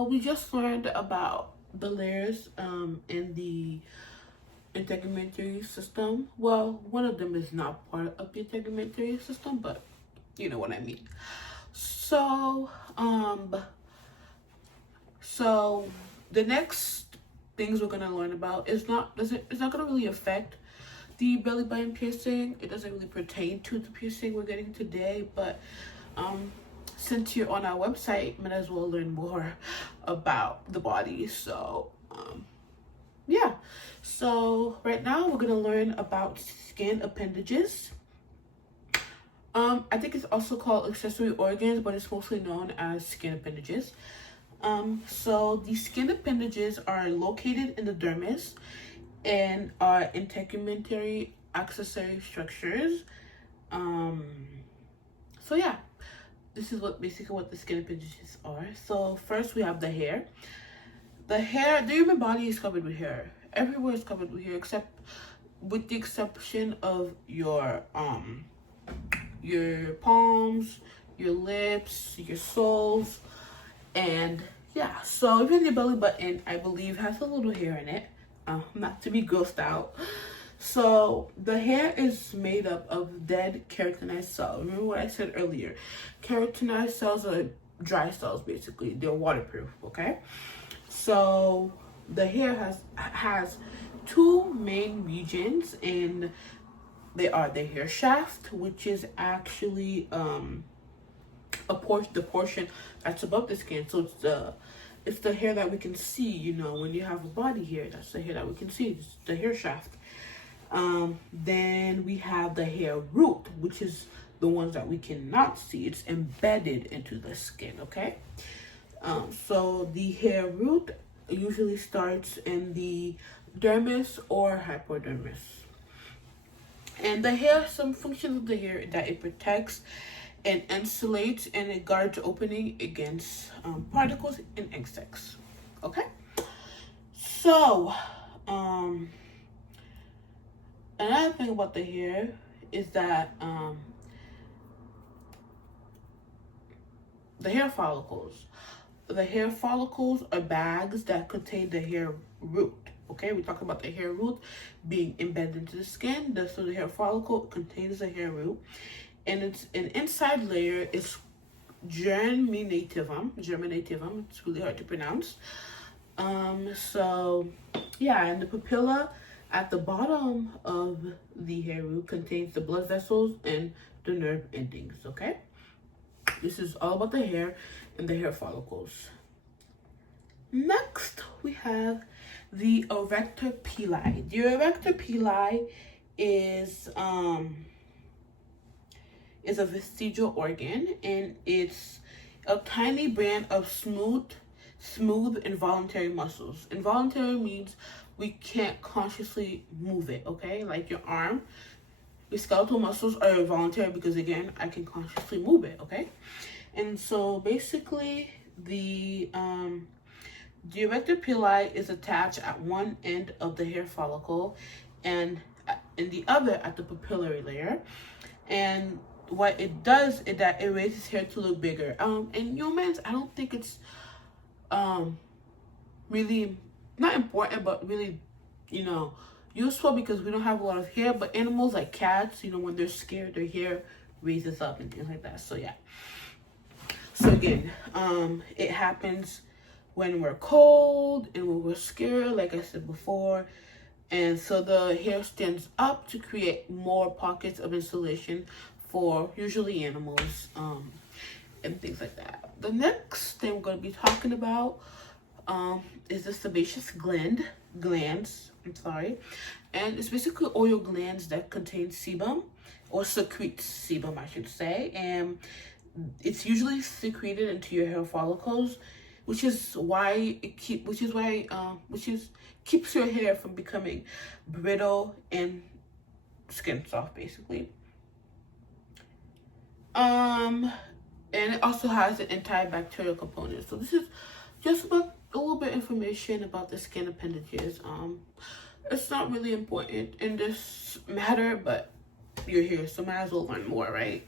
So we just learned about the layers in the integumentary system. Well, one of them is not part of the integumentary system, but you know what I mean. So so the next things we're gonna learn about it's not gonna really affect the belly button piercing. It doesn't really pertain to the piercing we're getting today, but since you're on our website, might as well learn more about the body. So yeah. So right now we're gonna learn about skin appendages. I think it's also called accessory organs, but it's mostly known as skin appendages. So the skin appendages are located in the dermis and are integumentary accessory structures. So yeah, this is basically what the skin appendages are. So first we have the hair. The hair, the human body is covered with hair. Everywhere is covered with hair, except with the exception of your palms, your lips, your soles, and yeah. So even your belly button, I believe, has a little hair in it. Not to be grossed out. So the hair is made up of dead keratinized cells. Remember what I said earlier? Keratinized cells are dry cells, basically. They're waterproof, okay? So the hair has two main regions, and they are the hair shaft, which is actually the portion that's above the skin. So it's the hair that we can see, you know, when you have a body hair. That's the hair that we can see. It's the hair shaft. Then we have the hair root, which is the ones that we cannot see. It's embedded into the skin, okay? So the hair root usually starts in the dermis or hypodermis. And the hair, some functions of the hair that it protects and insulates, and it guards opening against particles and insects. Okay? So, another thing about the hair is that the hair follicles. The hair follicles are bags that contain the hair root. Okay, we talked about the hair root being embedded into the skin. So the hair follicle contains the hair root, and it's an inside layer is germinativum. It's really hard to pronounce. So yeah, and the papilla at the bottom of the hair root contains the blood vessels and the nerve endings. Okay, this is all about the hair and the hair follicles. Next, we have the erector pili. The erector pili is a vestigial organ, and it's a tiny band of smooth involuntary muscles. Involuntary means we can't consciously move it, okay? Like your arm, your skeletal muscles are involuntary because, again, I can consciously move it, okay? And so basically the erector pili is attached at one end of the hair follicle and in the other at the papillary layer. And what it does is that it raises hair to look bigger. In humans, I don't think it's really not important, but really, you know, useful because we don't have a lot of hair. But animals like cats, you know, when they're scared, their hair raises up and things like that. So yeah. So again, it happens when we're cold and when we're scared, like I said before. And so the hair stands up to create more pockets of insulation for usually animals and things like that. The next thing we're going to be talking about is the sebaceous glands. And it's basically oil glands that contain sebum, or secrete sebum, I should say. And it's usually secreted into your hair follicles, which keeps your hair from becoming brittle and skin soft, basically. And it also has an antibacterial component. So this is just about a little bit of information about the skin appendages. It's not really important in this matter, but you're here, so might as well learn more, right?